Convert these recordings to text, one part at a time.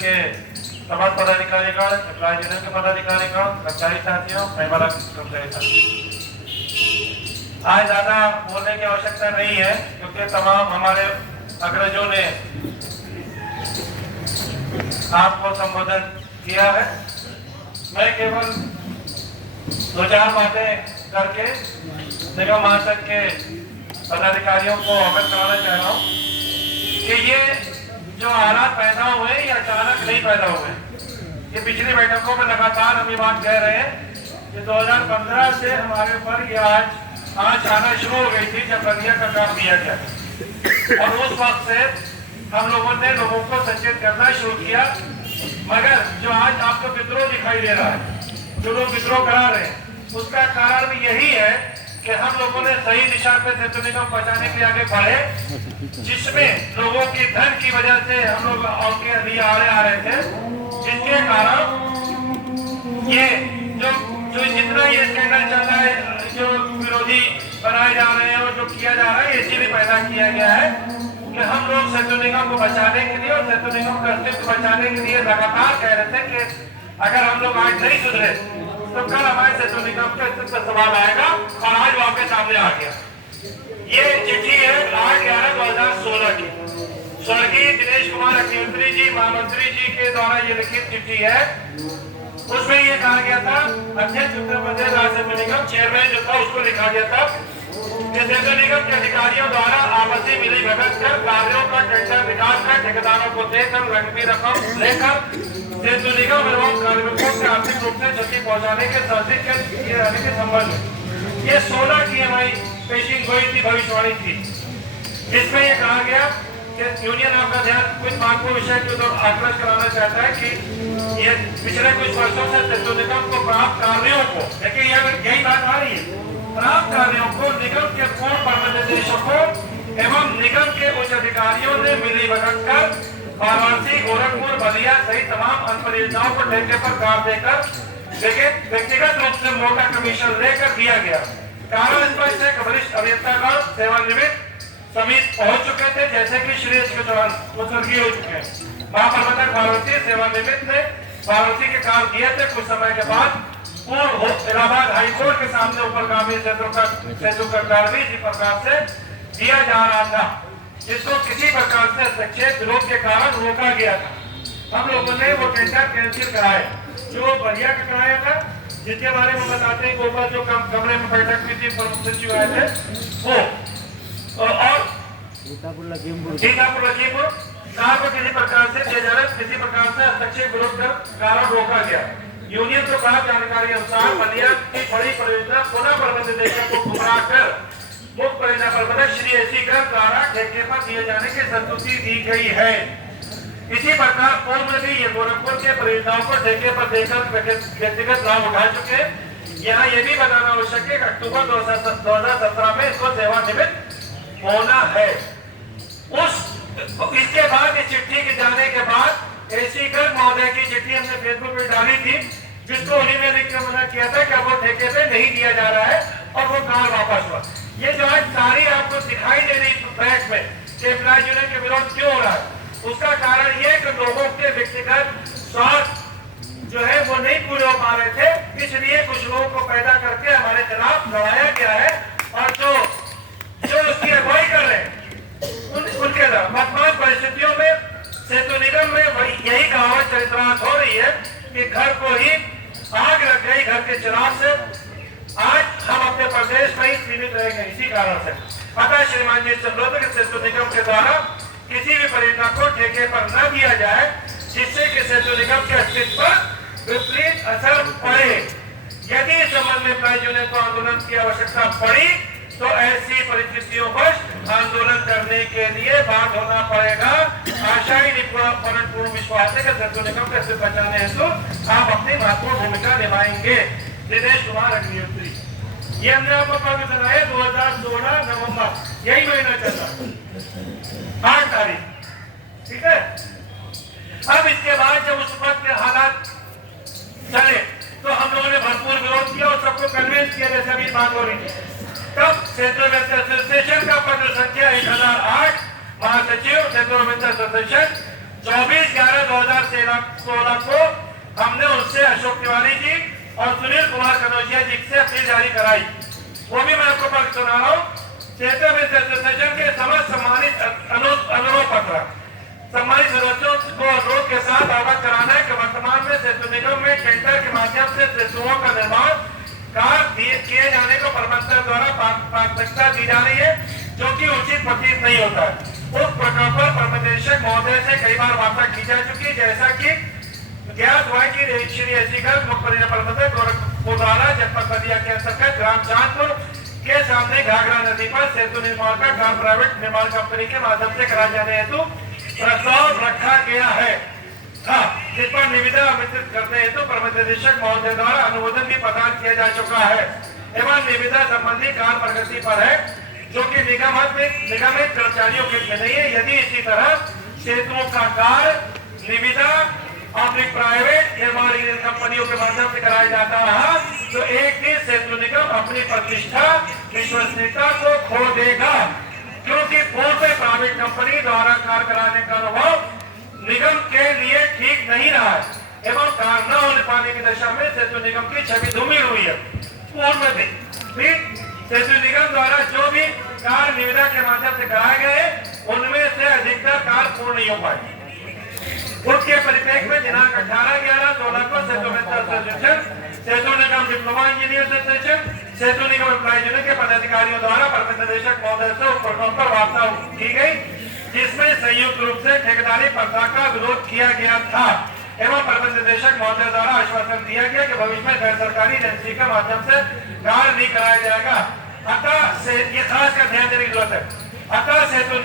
के समाज पदाधिकारीगण, employ union के पदाधिकारीगण, कर्मचारी साथियों, हमारा कर्मचारी साथी, आज ज्यादा बोलने की आवश्यकता नहीं है क्योंकि तमाम हमारे अग्रजों ने आपको संबोधन किया है। मैं केवल 2-4 बातें करके निगम महासंघ के पदाधिकारियों को अवगत कराना चाह रहा हूँ कि ये जो हालात पैदा हुए ये अचानक नहीं पैदा हुए। ये पिछली बैठकों में लगातार हम ये बात कह रहे हैं कि 2015 से हमारे ऊपर ये आज आना शुरू हो गई थी जब बंदिया का काम दिया गया और उस वक्त से हम लोगों ने लोगों को सचेत करना शुरू किया। मगर जो आज आपको विद्रोह दिखाई दे रहा है, जो लोग विद्रोह करा रहे हैं, उसका कारण भी यही है कि हम लोगों ने सही दिशा पे सेतु निगम बचाने के लिए आगे बढ़े, जिसमें लोगों की धन की वजह से हम लोग उनके लिए आड़े आ रहे थे, जिसके कारण ये जो जितना ये स्कैंडल चल रहा है, जो विरोधी बनाए जा रहे हैं और जो किया जा रहा है, इसीलिए पैदा किया गया है कि हम लोग सेतु निगम को बचाने के लिए और सेतु निगम का अस्तित्व बचाने के लिए लगातार कह रहे थे कि अगर हम लोग आज नहीं सुधरे तो कल हमारे सेतु निगम का अस्तित्व पर सवाल आएगा और आज वो आपके सामने आ गया। ये चिट्ठी है 8/11/2016 की, स्वर्गीय दिनेश कुमार अग्निहोत्री जी महामंत्री जी के द्वारा ये लिखित चिट्ठी है। उसमें ये कहा गया था, अध्यक्ष उत्तर प्रदेश राज्य सेतु निगम चेयरमैन जो था उसको लिखा गया था कि सेतु निगम के अधिकारियों द्वारा आपसी मिलीभगत कर कार्यों का टेंडर विकास कर ठेकेदारों को देकर नकदी रकम लेकर सेतु निगम एवं कार्मिकों को आर्थिक रूप से क्षति पहुंचाने के साजिश किए जाने के संबंध में ये 16 की हमारी पेशिंग हुई थी, भविष्यवाणी थी। इसमें यह कहा गया कि यूनियन आपका ध्यान कुछ महत्वपूर्ण विषय की ओर आकर्षित कराना चाहता है कि ये पिछले कुछ वर्षों से सेतु निगम को प्राप्त कार्यों को, देखिए यही बात आ रही है, प्राप्त कार्यों को निगम के पूर्व प्रबंध निदेशकों एवं निगम के उच्च अधिकारियों ने मिलीभगत कर वाराणसी, गोरखपुर, बलिया सहित तमाम अन्य परियोजनाओं को ठेके पर कार्य देकर व्यक्तिगत रूप से मोटा कमीशन लेकर दिया गया। कारण स्पष्ट है कि वरिष्ठ अभियंतागण सेवानिवृत्त समिति पहुंच चुके थे, जैसे कि श्री एच.के. चौहान स्वर्गीय हो चुके हैं। महाप्रबंधक वाराणसी सेवानिवृत्त ने वाराणसी के काम किए थे। कुछ समय के बाद पूर्व इलाहाबाद हाईकोर्ट के सामने ऊपरगामी सेतु का कार्य इसी प्रकार से दिया जा रहा था, जिसको किसी प्रकार से हस्तक्षेप विरोध के कारण रोका गया था। हम लोगों ने वो टेंडर कैंसिल कराए जो बलिया का कराया था, जिसके बारे में बताते हैं गोपाल जो कमरे में बैठक हुई थी, प्रमुख सचिव आए थे वो, और सीतापुर लखीमपुर को किसी प्रकार से किसी प्रकार से हस्तक्षेप विरोध कर कारण रोका गया। यूनियन को प्राप्त जानकारी अनुसार बलिया की बड़ी परियोजना पुनः प्रबंध निदेशक को गुमराह कर मुख्य परियोजना प्रबंधक श्री एसी द्वारा ठेके पर दिए जाने की संतुष्टि दी गई है। इसी प्रकार पूर्व में भी ये गोरखपुर के परियोजनाओं को ठेके पर देकर व्यक्तिगत लाभ उठा चुके। यहाँ ये भी बताना आवश्यक है कि अक्टूबर 2017 में इसको सेवानिवृत्त होना है। इसके बाद इस चिट्ठी के जाने के बाद एसी महोदय की चिट्ठी हमने फेसबुक पे डाली थी, जिसको उन्हीं ने लिख कर मना किया था कि अब वो ठेके पे नहीं दिया जा रहा है और वो कार वापस हुआ। ये जो आज सारी आपको दिखाई दे रही बैठ में एम्प्लॉय यूनियन के विरोध क्यों हो रहा है, उसका कारण ये कि लोगों के व्यक्तिगत स्वार्थ जो है वो नहीं पूरे हो पा रहे थे, इसलिए कुछ लोगों को पैदा करके हमारे खिलाफ लड़ाया गया है और जो उसकी अगुवाई कर रहे हैं उनके वर्तमान परिस्थितियों में सेतु निगम में यही कहावत चरित्रार्थ हो रही है कि घर को ही आग लग गई घर के चिराग से। आज हम अपने प्रदेश में ही सीमित रह गए इसी कारण से। अतः श्रीमान जी से अनुरोध है सेतु निगम के द्वारा किसी भी परियोजना को ठेके पर न दिया जाए, जिससे कि सेतु निगम के अस्तित्व पर विपरीत असर पड़े। यदि इस संबंध में एम्प्लॉय यूनियन को आंदोलन की आवश्यकता पड़ी तो ऐसी परिस्थितियों पर आंदोलन करने के लिए बात होना पड़ेगा। आशा ही पूर्ण विश्वास है कि सेतु निगम के अस्तित्व बचाने हेतु आप अपनी महत्वपूर्ण भूमिका निभाएंगे। दिनेश कुमार अग्निहोत्री। ये हमने आपको कब सुनाया, 2016 नवंबर, यही महीना चल रहा 8 तारीख, ठीक है। अब इसके बाद जब उस वक्त के हालात चले तो हम लोगों ने भरपूर विरोध किया और सबको कन्विंस किया, जैसे अभी बात हो रही थी। तब सेतु एसोसिएशन का पत्र संख्या 1008 महासचिव सेतु एसोसिएशन 24/11/2016 को हमने उनसे अशोक तिवारी जी और सुनील कुमार कनौजिया जी से अपील जारी कराई। वो भी मैं आपको पढ़ सुना रहा हूँ। सेतु विद्युत एसोसिएशन के समस्त सम्मानित अनुरोध पत्र सम्मानित सदस्यों को अनुरोध के साथ अवगत कराना है कि वर्तमान में सेतु निगम में टेंडर के माध्यम से सेतुओं का निर्माण कार्य किए जाने को प्रबंधक द्वारा प्राथमिकता दी जा रही है, जो कि उचित प्रतीत नहीं होता है। उस प्रकार पर प्रबंधक महोदय से कई बार वार्ता की जा चुकी है, जैसा कि ज्ञात हुआ कि श्री एसीगढ़ मुख्य परियोजना प्रबंधक गोरखपुर द्वारा जनपद बलिया के अंतर्गत ग्राम चांदपुर के सामने घाघरा नदी पर सेतु निर्माण का काम प्राइवेट निर्माण कंपनी के माध्यम से कराए जाने हेतु प्रस्ताव रखा गया है, जिस पर निविदा आमंत्रित करने हेतु प्रबंध निदेशक महोदय द्वारा अनुमोदन भी प्रदान किया जा चुका है एवं निविदा संबंधी कार्य प्रगति पर है, जो कि निगमित कर्मचारियों के लिए नहीं है। यदि इसी तरह सेतुओं का कार्य निविदा और प्राइवेट निर्माण कंपनियों के माध्यम से कराया जाता रहा तो एक दिन सेतु निगम अपनी प्रतिष्ठा विश्वसनीयता को खो देगा, क्योंकि पूर्व में प्राइवेट कंपनी द्वारा कार्य कराने का अनुभव निगम के लिए ठीक नहीं रहा है एवं कार्य न होने पाने की दशा में सेतु निगम की छवि धूमिल हुई है। पूर्व में ठीक सेतु निगम द्वारा जो भी कार्य निविदा के माध्यम से कराए गए उनमें से अधिकतर कार्य पूर्ण नहीं हो पाए। उसके परिप्रेक्ष्य में दिनांक 18/11/16 को सेतु मित्र एसोसिएशन, सेतु निगम डिप्लोमा इंजीनियर एसोसिएशन, सेतु निगम एम्प्लॉइज यूनियन के पदाधिकारियों द्वारा प्रबंध निदेशक महोदय से उस प्रकरण पर वार्ता की गई, जिसमें संयुक्त रूप से ठेकेदारी प्रथा का विरोध किया गया था एवं प्रबंध निदेशक महोदय द्वारा आश्वासन दिया गया कि भविष्य में गैर सरकारी एजेंसी के माध्यम से कार्य नहीं कराया जाएगा। अतः ये खास कर ध्यान देने की जरूरत है। अतः सेतु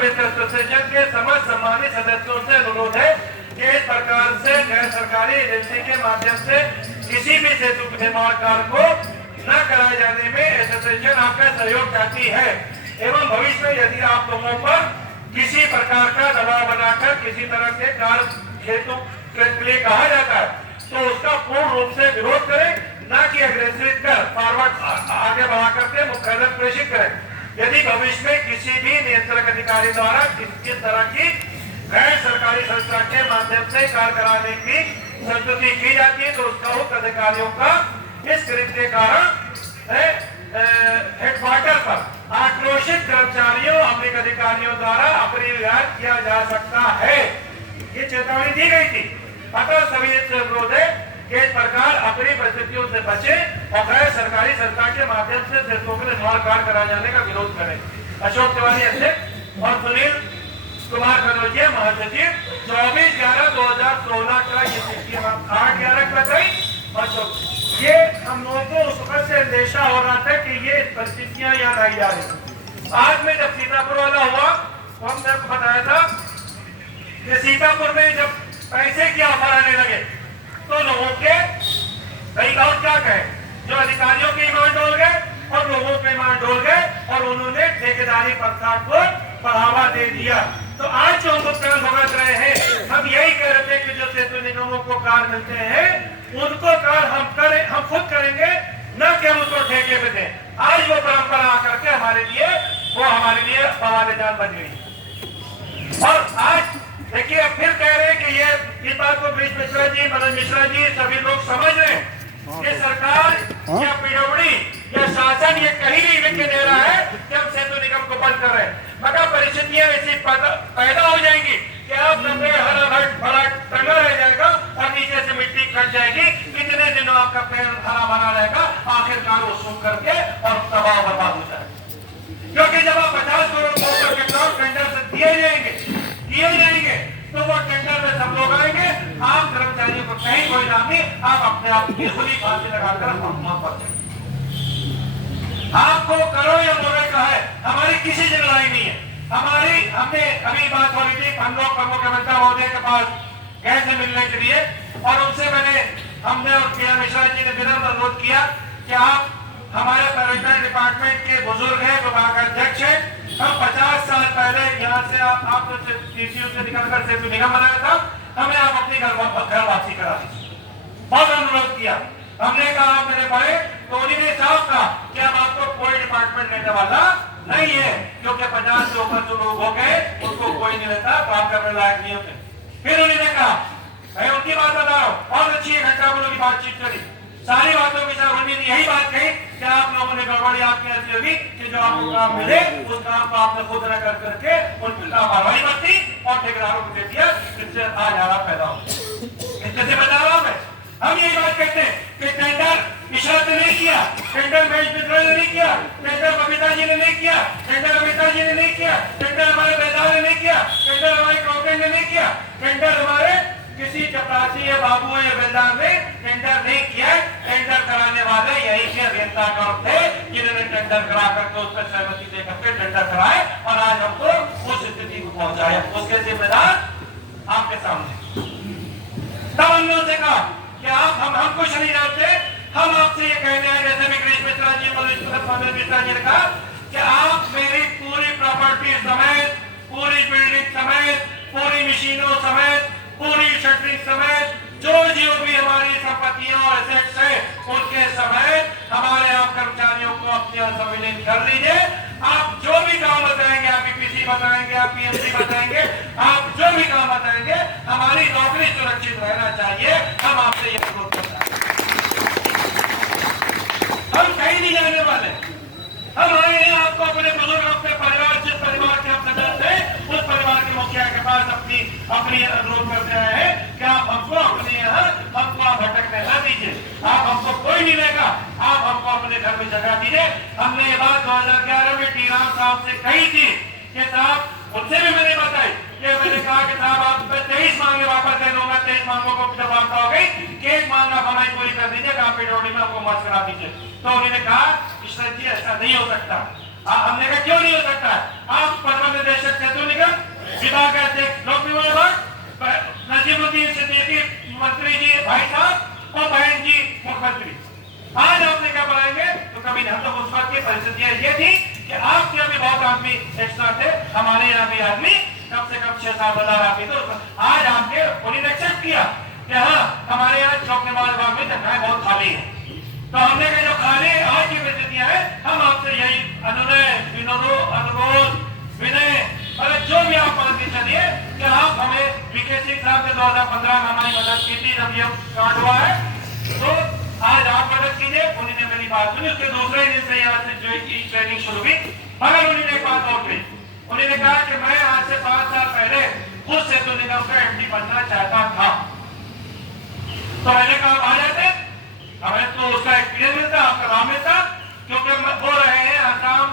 वित्त एसोसिएशन के समस्त सम्मानित सदस्यों से अनुरोध है कि इस प्रकार से गैर सरकारी एजेंसी के माध्यम से किसी भी सेतु निर्माण कार्य को न कराए जाने में एसोसिएशन आपका सहयोग चाहती है एवं भविष्य में यदि आप लोगों पर किसी प्रकार का दबाव बनाकर किसी तरह के कार्य हेतु के लिए कहा जाता है तो उसका पूर्ण रूप से विरोध करें, न कि अग्रेसिव कर फॉरवर्ड आगे बढ़ा करके मुकदमा प्रेषित करें। यदि भविष्य में किसी भी नियंत्रक अधिकारी द्वारा किस तरह की गैर सरकारी संस्था के माध्यम से कार्य कराने की संस्तुति की जाती है तो उसका उक्त अधिकारियों का इस कृत्य के कारण हेडक्वार्टर पर आक्रोशित कर्मचारियों अमरीक अधिकारियों द्वारा अपरिहार्य किया जा सकता है। ये चेतावनी दी गई थी। अतः सभी से अनुरोध है कि इस प्रकार अपनी परिस्थितियों से बचे और गैर सरकारी संस्था के माध्यम से सेतुओं के निर्माण कार्य कराए जाने का विरोध करें। अशोक तिवारी अध्यक्ष और सुनील कुमार कनौजिया महासचिव 24/11/2016 का ये चिट्ठी 8/11 को बताई। और ये हम लोगों को उस वक्त से अंदेशा हो रहा था कि ये परिस्थितियां याद आई जा रही। आज में जब सीतापुर वाला हुआ तो हमने आपको बताया था कि सीतापुर में जब पैसे की ऑफर आने लगे तो लोगों के कई और क्या कहे, जो अधिकारियों के ईमान डोल गए और लोगों के ईमान डोल गए और उन्होंने ठेकेदारी प्रथा को बढ़ावा दे दिया। तो आज जो हम लोग भुगत रहे हैं, हम यही कह रहे थे कि जो सेतु निगमों को कार्य मिलते हैं उनको कार्य हम खुद करेंगे, न कि हम उसको ठेके पे दें। आज वो परंपरा आकर के हमारे लिए बवाले जान बन गई। और आज देखिए अब फिर कह रहे हैं कि ये इस बात को ब्रिज मिश्रा जी, मनोज मिश्रा जी सभी लोग समझ रहे हैं कि सरकार या पीडब्ल्यूडी या शासन ये कहीं नहीं लिख के दे रहा है कि हम सेतु निगम को बंद कर रहे हैं, मगर परिस्थितियां ऐसी पैदा हो जाएंगी कि आप लंबे हरा टंगा रह जाएगा और नीचे से मिट्टी कट जाएगी। कितने दिनों आपका पेड़ हरा भरा रहेगा, आखिरकार वो सूख करके और तबाह बर्बाद हो जाएगा। क्योंकि जब आप 50 करोड़ के काम टेंडर से दिए जाएंगे तो वो टेंडर में सब लोग आएंगे, आप कर्मचारियों को कहीं कोई नाम नहीं, आप अपने आप की खुली फांसी लगाकर वहां पर जाएंगे। आपको करो या मोरे का है, हमारी किसी से लड़ाई नहीं है। हमने अभी बात हो रही थी, हम लोग प्रमुख मंत्री महोदय के पास गए थे मिलने के लिए और उनसे हमने और पीएम मिश्रा जी ने विनम्र अनुरोध किया कि आप हमारे पर्यटन डिपार्टमेंट के बुजुर्ग हैं, विभागाध्यक्ष हैं, हम 50 साल पहले यहाँ से आप टीसीयू से निकलकर सेतु निगम बनाया था, हमें आप अपनी घर वापसी करा दीजिए। बहुत अनुरोध किया, हमने कहा आप मेरे भाई, तो उन्होंने साफ कहा कि हम आपको कोई डिपार्टमेंट देने वाला नहीं है, क्योंकि 50 से ऊपर जो लोग हो गए उनको कोई नहीं लेता, काम करने लायक नहीं होते। फिर उन्होंने कहा, मैं उनकी बात बता रहा हूँ, बहुत अच्छी 1 घंटा बोलो की बातचीत करी, सारी बातों के साथ उन्होंने यही बात कही कि आप लोगों ने गड़बड़ी आपकी ऐसी होगी कि जो आपको काम मिले उस काम को आपने खुद न कर करके उन पर लापरवाही बरती और ठेकेदारों को दे दिया, जिससे आज हालात पैदा हो। इससे बता रहा हूं मैं, हम यही बात कहते हैं कि टेंडर इशरत ने नहीं किया, टेंडर महेश मित्रा ने नहीं किया, टेंडर बबीता जी ने नहीं किया, टेंडर अमिता जी ने नहीं किया, टेंडर हमारे बेदार ने नहीं किया, टेंडर हमारे क्रोकेन ने नहीं किया, टेंडर हमारे किसी चपरासी या बाबू या बेदार ने टेंडर नहीं किया। टेंडर कराने वाले यही के अभियंता थे जिन्होंने टेंडर करा करके उस पर सहमति दे करके टेंडर कराए और आज हमको उस स्थिति को पहुंचाया। उसके जिम्मेदार आपके सामने। तब हमने उनसे कहा कि आप हम कुछ नहीं जानते, हम आपसे ये कहने आए, जैसे विक्रेश मिश्रा जी मनोज मिश्रा जी ने कहा कि आप मेरी पूरी प्रॉपर्टी समेत, पूरी बिल्डिंग समेत, पूरी मशीनों समेत, पूरी शटरिंग समेत, जो भी हमारी संपत्तियां और एसेट्स है उनके समेत हमारे आप कर्मचारियों को अपने सम्मिलित कर लीजिए। आप जो भी काम बताएंगे, आप ईपीसी बताएंगे, आप पीएमसी बताएंगे, आप जो भी काम बताएंगे, हमारी नौकरी सुरक्षित रहना चाहिए। हम आपसे ये अनुरोध करते हैं, हम कहीं नहीं जाने वाले। हम आए हैं आपको अपने बुजुर्ग, अपने परिवार, जिस परिवार के हम सदस्य हैं उस परिवार के मुखिया के पास अपनी अनुरोध करते आए हैं कि आप हमको अपने यहाँ हमको आप भटकने न दीजिए, आप हमको कोई नहीं लेगा, आप हमको अपने घर में जगह दीजिए। हमने ये बात 2011 में टी राम साहब से कही थी कि साहब, उनसे भी मैंने बताई कि मैंने कहा कि साहब आप 23 मांगे वापस दे दूंगा, 23 मांगों को जब वापस हो गई कि एक मांग आप हमारी पूरी कर दीजिए, आप पेट्रोल में आपको मर्ज करा दीजिए। तो उन्होंने कहा ईश्वर जी ऐसा नहीं हो सकता। हमने कहा क्यों नहीं हो सकता? आप प्रबंध निदेशक सेतु निगम विभाग अध्यक्ष लोक निर्माण विभाग नजीमुद्दीन सिद्दीकी मंत्री जी भाई साहब और बहन जी मुख्यमंत्री, आज आपने क्या बनाएंगे? तो कभी हम लोग उस वक्त की परिस्थितियां ये थी कि आपके यहाँ भी बहुत आदमी एक्स्ट्रा थे, हमारे यहाँ भी आदमी कम से कम 6-7 हजार आदमी थे। आज आपने उन्होंने एक्सेप्ट किया कि हाँ हमारे यहाँ लोक निर्माण विभाग में जगह बहुत खाली है। तो हमने कहा जो खाली आज की परिस्थितियां हैं, हम आपसे यही अनुरोध विनय अरे जो भी आप मदद की चलिए कि आप हमें वीके सिंह साहब ने 2015 में हमारी मदद की थी जब ये कांड हुआ है, तो आज आप मदद कीजिए। उन्होंने मेरी बात सुनी, उसके दूसरे दिन से यहाँ से जो ट्रेनिंग शुरू हुई। मगर उन्होंने एक बात और कही, उन्होंने कहा कि मैं आज से 5 साल पहले खुद सेतु निगम का एमडी बनना चाहता था। तो मैंने कहा आ जाते, हमें तो उसका एक्सपीरियंस मिलता, आपका नाम मिलता, क्योंकि हो रहे हैं आसाम,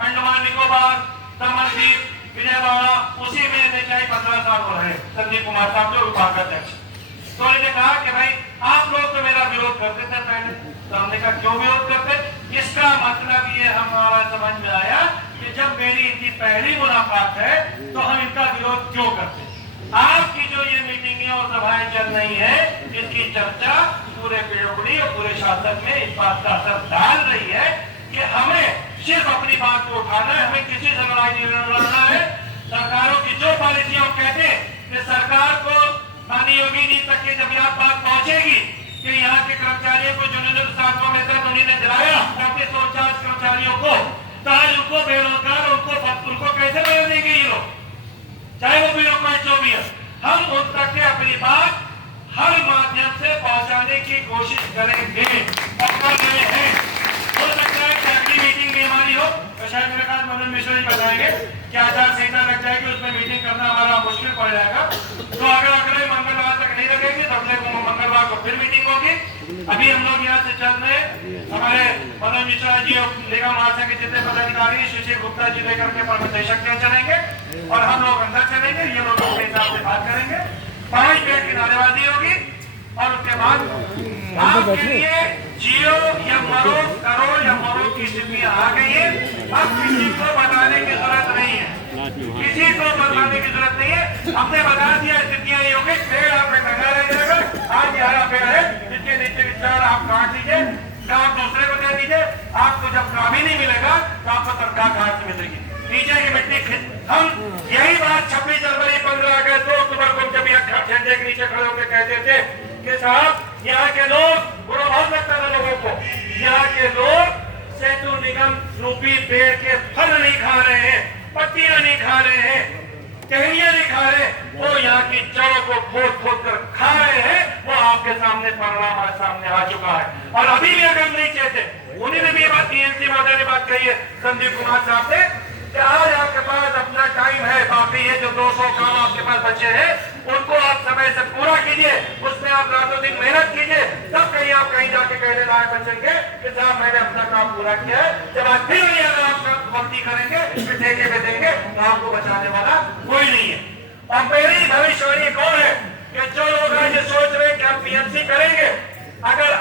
अंडमान निकोबार, दमन-दीव, विजयवाड़ा, उसी में 15 साल हो रहे हैं संदीप कुमार साहब जो विभाग अध्यक्ष। तो उन्होंने कहा कि भाई आप लोग तो मेरा विरोध करते थे पहले। तो हमने कहा क्यों विरोध करते? इसका मतलब ये हमारा समझ में आया कि जब मेरी इनकी पहली मुलाकात है तो हम इनका विरोध क्यों करते? आपकी जो ये मीटिंगें और सभाएं चल रही है, इसकी चर्चा पूरे पीढ़ी और पूरे शासन में इस बात का असर डाल रही है कि हमें सिर्फ अपनी बात को उठाना है, हमें किसी से लड़ाई नहीं लड़ना है। सरकारों की जो पॉलिसियां कहते हैं कि सरकार को माननीय योगी जी तक की जब यह बात पहुंचेगी कि यहाँ के कर्मचारियों को जिन्होंने सातवां वेतन उन्होंने दिलाया 3549 कर्मचारियों को, तो आज उनको बेरोजगार उनको कैसे बदल देंगे ये लोग, चाहे वो ब्यूरोक्रेट जो भी है। हम उन तक अपनी बात हर माध्यम से पहुंचाने की कोशिश करेंगे और कर रहे हैं। हो सकता है कि अगली मीटिंग भी हमारी हो, तो शायद मेरे ख्याल मनोज मिश्रा जी बताएंगे कि आचार संहिता लग जाएगी, उसमें मीटिंग करना हमारा मुश्किल पड़ जाएगा। तो अगर अगले मंगलवार तक नहीं लगेगी तो अगले मंगलवार को फिर मीटिंग होगी। अभी हम लोग यहाँ से चल रहे हैं, हमारे मनोज मिश्रा जी और निगम महासंघ के जितने पदाधिकारी सुशील गुप्ता जी लेकर के प्रबंधक चलेंगे और हम लोग अंदर चलेंगे। ये लोग अपने हिसाब से बात करेंगे, 5 मिनट की नारेबाजी होगी और उसके बाद आपके लिए जियो या मरो, करो या मरो की स्थिति आ गई है। अब किसी को बताने की जरूरत नहीं है, किसी को बताने की जरूरत नहीं है। हमने बता दिया स्थितियां ये होगी, पेड़ आप पे टंगा रह जाएगा। आज हरा पेड़ है जिसके नीचे की जड़ आप काट दीजिए, आप दूसरे को दे दीजिए। आपको जब काम ही नहीं मिलेगा तो आपको तनख्वाह कहाँ से मिलेगी? नीचे की मिट्टी। हम यही बात 26 जनवरी, 15 अगस्त, 2 अक्टूबर को जब झंडे के नीचे खड़े होकर कहते थे कि साहब यहाँ के लोग, बुरा बहुत लगता था लोगों को, यहाँ के लोग सेतु निगम रूपी पेड़ के फल नहीं खा रहे हैं, पत्तियां नहीं खा रहे हैं। टहनियां नहीं खा रहे, वो यहाँ की जड़ों को खोद खोद कर खा रहे हैं। वो आपके सामने परिणाम हमारे सामने आ चुका है। और अभी भी अगर नहीं कहते, उन्हीं ने भी ये बात टीएमसी महोदय ने बात कही है संदीप कुमार साहब ने, कि आज आपके पास अपना टाइम है, बाकी ये जो 200 काम आपके पास बचे हैं उनको आप समय से पूरा कीजिए, उसमें आप रातों दिन मेहनत कीजिए, तब कहीं आप कहीं जाके कहने लायक बचेंगे कि साहब मैंने अपना काम पूरा किया है। जब आप फिर भी अगर आप गलती करेंगे, फिर ठेके पे देंगे, तो आपको बचाने वाला कोई नहीं है। और मेरी भविष्यवाणी कौन है कि जो लोग आज सोच रहे हैं कि हम पीएमसी करेंगे, अगर